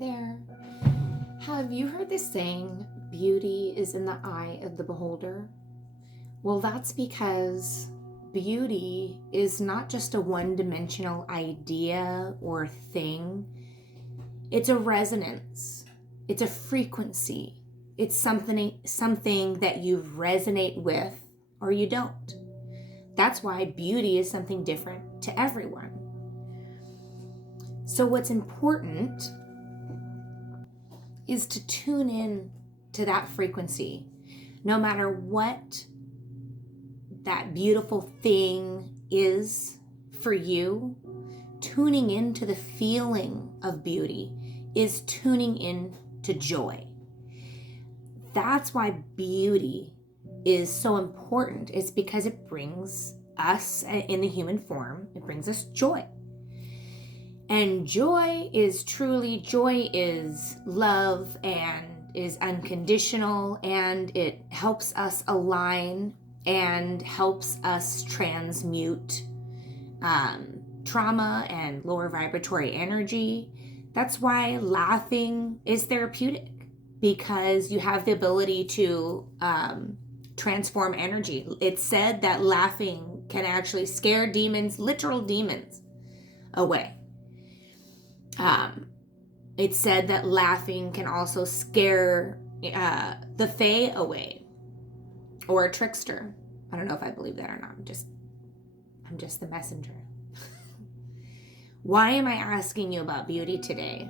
there. Have you heard this saying, beauty is in the eye of the beholder? Well, that's because beauty is not just a one-dimensional idea or thing. It's a resonance. It's a frequency. It's something that you resonate with or you don't. That's why beauty is something different to everyone. So what's important is to tune in to that frequency, no matter what that beautiful thing is for you. Tuning into the feeling of beauty is tuning in to joy. That's why beauty is so important. It's because it brings us in the human form, it brings us joy. And joy is love and is unconditional, and it helps us align and helps us transmute trauma and lower vibratory energy. That's why laughing is therapeutic, because you have the ability to transform energy. It's said that laughing can actually scare demons, literal demons, away. It's said that laughing can also scare the fae away, or a trickster. I don't know if I believe that or not. I'm just the messenger. Why am I asking you about beauty today?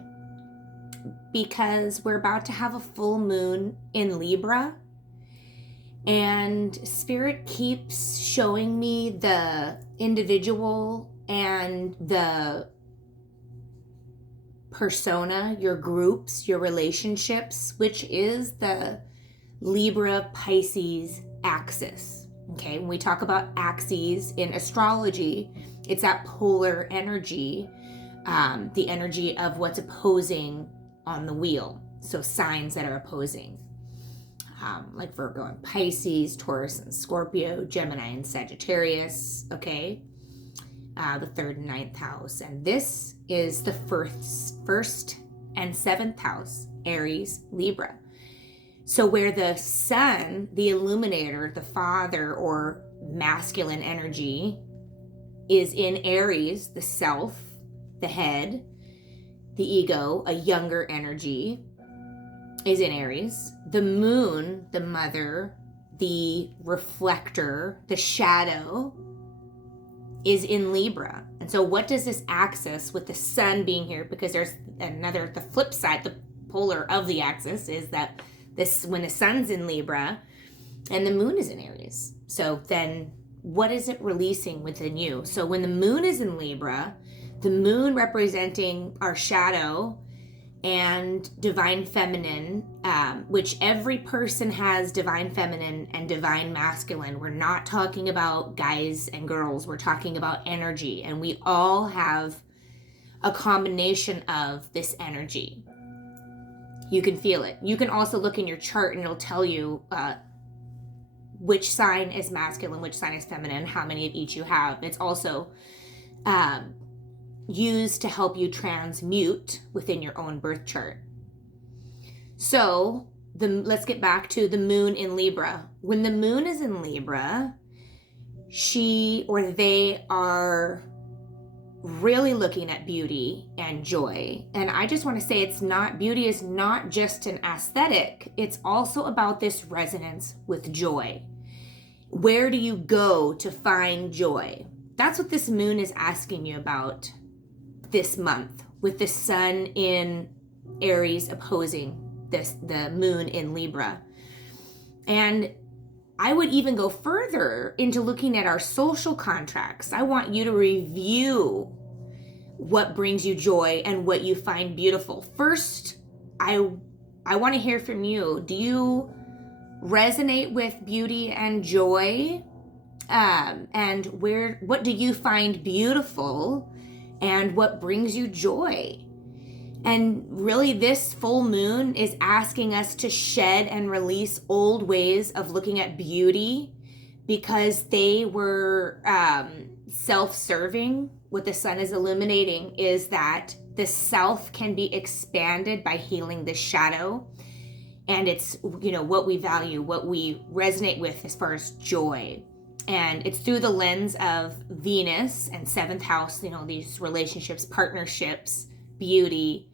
Because we're about to have a full moon in Libra, and Spirit keeps showing me the individual and the persona, your groups, your relationships, which is the Libra Pisces axis. Okay, when we talk about axes in astrology, it's that polar energy, the energy of what's opposing on the wheel. So signs that are opposing, like Virgo and Pisces, Taurus and Scorpio, Gemini and Sagittarius, okay? The 3rd and 9th house. And this is the first and 7th house, Aries, Libra. So where the sun, the illuminator, the father or masculine energy, is in Aries, the self, the head, the ego, a younger energy, is in Aries. The moon, the mother, the reflector, the shadow, is in Libra. And so what does this axis with the sun being here, because there's the flip side, the polar of the axis is that this, when the sun's in Libra and the moon is in Aries. So then what is it releasing within you? So when the moon is in Libra, the moon representing our shadow and divine feminine, which every person has divine feminine and divine masculine. We're not talking about guys and girls. We're talking about energy. And we all have a combination of this energy. You can feel it. You can also look in your chart and it'll tell you which sign is masculine, which sign is feminine, how many of each you have. It's also used to help you transmute within your own birth chart. So let's get back to the moon in Libra. When the moon is in Libra, she or they are really looking at beauty and joy. And I just want to say beauty is not just an aesthetic. It's also about this resonance with joy. Where do you go to find joy? That's what this moon is asking you about this month, with the sun in Aries opposing the moon in Libra. And I would even go further into looking at our social contracts. I want you to review what brings you joy and what you find beautiful. First, I want to hear from you. Do you resonate with beauty and joy? And what do you find beautiful? And what brings you joy? And really, this full moon is asking us to shed and release old ways of looking at beauty, because they were self-serving. What the sun is illuminating is that the self can be expanded by healing the shadow. And it's, what we value, what we resonate with as far as joy. And it's through the lens of Venus and seventh house, these relationships, partnerships, beauty.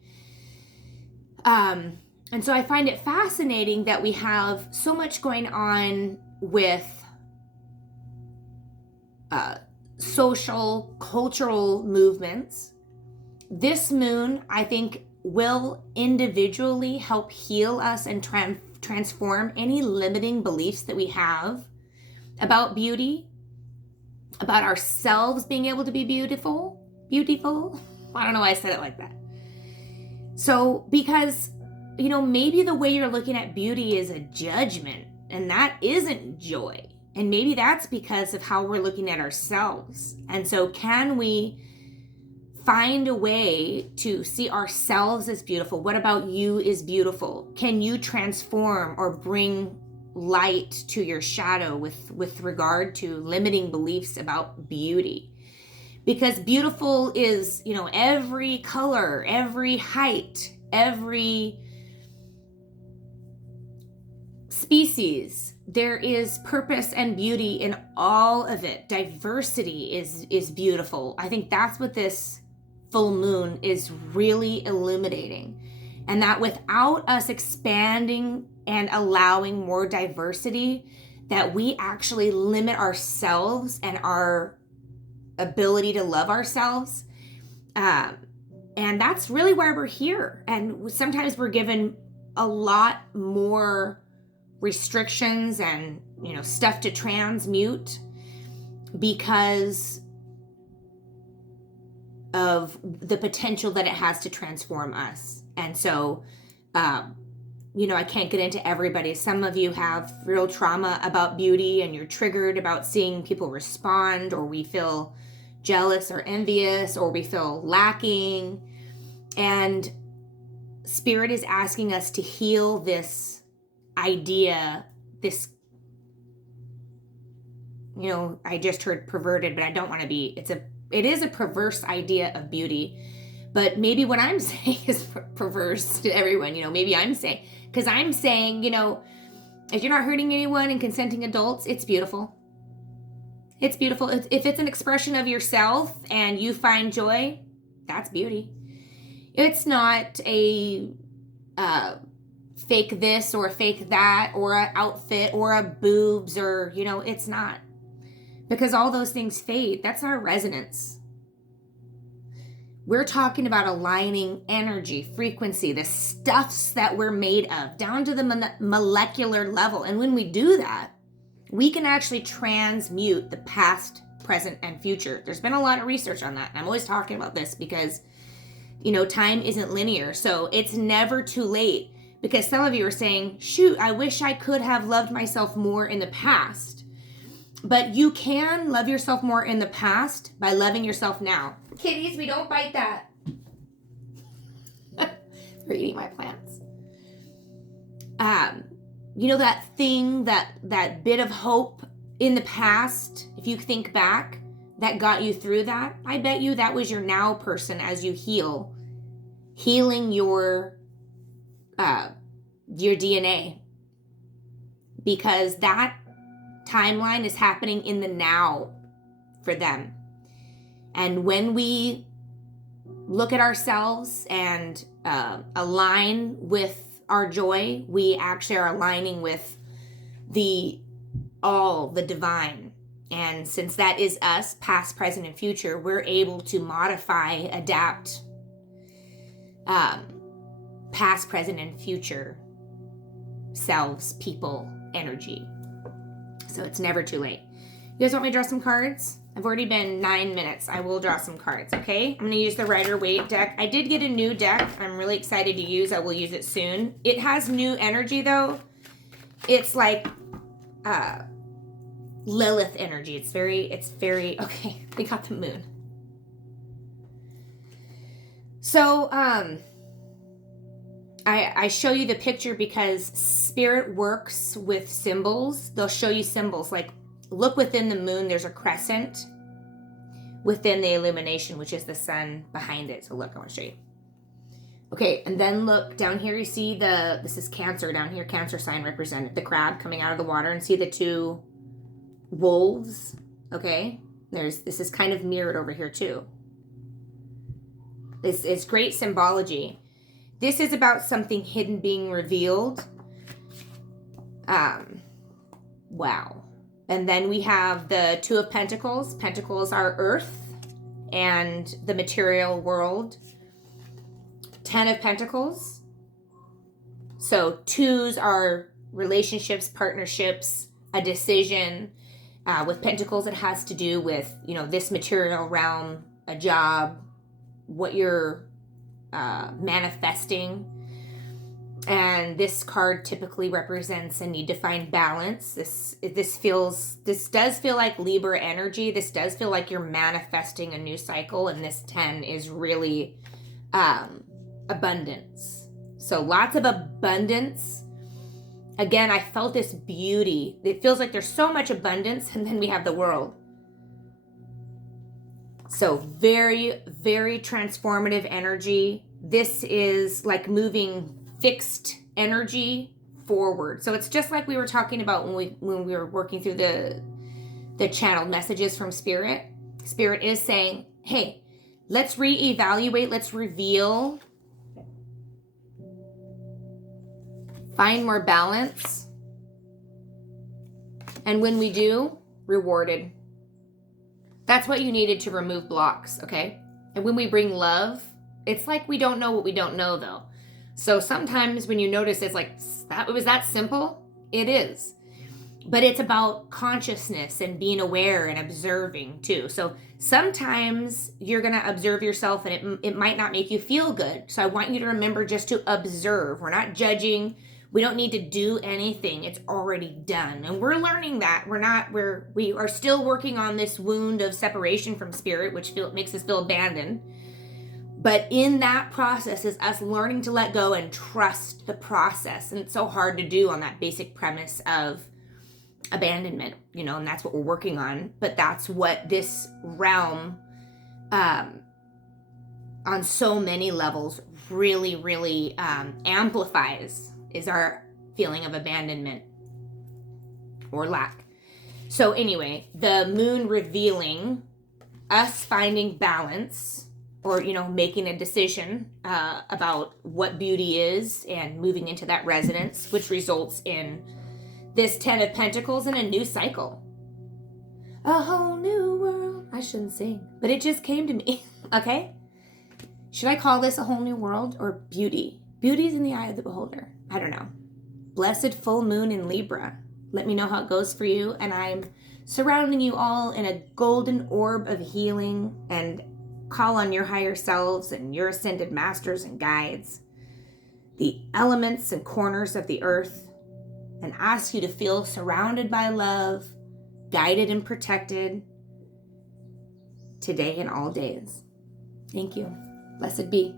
And so I find it fascinating that we have so much going on with social, cultural movements. This moon, I think, will individually help heal us and transform any limiting beliefs that we have about beauty, about ourselves being able to be beautiful. I don't know why I said it like that. So, because, maybe the way you're looking at beauty is a judgment, and that isn't joy. And maybe that's because of how we're looking at ourselves. And so can we find a way to see ourselves as beautiful? What about you is beautiful? Can you transform or bring light to your shadow with regard to limiting beliefs about beauty? Because beautiful is, every color, every height, every species. There is purpose and beauty in all of it. Diversity is beautiful. I think that's what this full moon is really illuminating. And that without us expanding and allowing more diversity, that we actually limit ourselves and our ability to love ourselves. And that's really why we're here. And sometimes we're given a lot more restrictions and stuff to transmute because of the potential that it has to transform us. And so I can't get into everybody. Some of you have real trauma about beauty and you're triggered about seeing people respond, or we feel jealous or envious, or we feel lacking. And Spirit is asking us to heal this idea, this, I just heard perverted, but I don't want to be, it is a perverse idea of beauty, but maybe what I'm saying is perverse to everyone. Maybe I'm saying, because I'm saying, if you're not hurting anyone and consenting adults, it's beautiful. It's beautiful. If it's an expression of yourself and you find joy, that's beauty. It's not a fake this or fake that or an outfit or a boobs or, it's not. Because all those things fade. That's our resonance. We're talking about aligning energy, frequency, the stuffs that we're made of, down to the molecular level. And when we do that, we can actually transmute the past, present, and future. There's been a lot of research on that. And I'm always talking about this because, time isn't linear. So it's never too late. Because some of you are saying, shoot, I wish I could have loved myself more in the past. But you can love yourself more in the past by loving yourself now. Kitties, we don't bite that. They're eating my plants. That thing, that bit of hope in the past, if you think back, that got you through that, I bet you that was your now person as you healing your DNA, because that timeline is happening in the now for them. And when we look at ourselves and align with our joy, we actually are aligning with the divine. And since that is us, past, present, and future, we're able to modify, adapt past, present, and future selves, people, energy. So it's never too late. You guys want me to draw some cards? I've already been 9 minutes. I will draw some cards, okay? I'm going to use the Rider-Waite deck. I did get a new deck I'm really excited to use. I will use it soon. It has new energy, though. It's like Lilith energy. It's very, okay, we got the moon. So, I show you the picture because Spirit works with symbols. They'll show you symbols like, look within the moon, there's a crescent within the illumination, which is the sun behind it. So look, I want to show you. Okay, and then look down here, you see this is Cancer down here, Cancer sign represented, the crab coming out of the water, and see the two wolves, okay? This is kind of mirrored over here too. This is great symbology. This is about something hidden being revealed. Wow. And then we have the Two of Pentacles. Pentacles are earth and the material world. 10 of Pentacles. So twos are relationships, partnerships, a decision. With Pentacles, it has to do with, this material realm, a job, what you're manifesting. And this card typically represents a need to find balance. This does feel like Libra energy. This does feel like you're manifesting a new cycle, and this 10 is really abundance. So lots of abundance. Again, I felt this beauty. It feels like there's so much abundance, and then we have the World. So very, very transformative energy. This is like moving fixed energy forward. So it's just like we were talking about when we were working through the channeled messages from Spirit. Spirit is saying, hey, let's reevaluate, let's reveal, find more balance. And when we do, rewarded. That's what you needed to remove blocks, okay? And when we bring love, it's like we don't know what we don't know, though. So sometimes when you notice it's like, it was that simple, it is. But it's about consciousness and being aware and observing too. So sometimes you're going to observe yourself and it might not make you feel good. So I want you to remember just to observe. We're not judging. We don't need to do anything. It's already done. And we're learning that. We are still working on this wound of separation from Spirit, which makes us feel abandoned. But in that process is us learning to let go and trust the process. And it's so hard to do on that basic premise of abandonment, and that's what we're working on. But that's what this realm, on so many levels, really, really amplifies, is our feeling of abandonment or lack. So anyway, the moon revealing us finding balance, or, making a decision about what beauty is and moving into that resonance, which results in this 10 of Pentacles and a new cycle. A whole new world. I shouldn't sing, but it just came to me, okay? Should I call this a whole new world or beauty? Beauty's in the eye of the beholder. I don't know. Blessed full moon in Libra. Let me know how it goes for you. And I'm surrounding you all in a golden orb of healing, and call on your higher selves and your ascended masters and guides, the elements and corners of the earth, and ask you to feel surrounded by love, guided and protected today and all days. Thank you. Blessed be.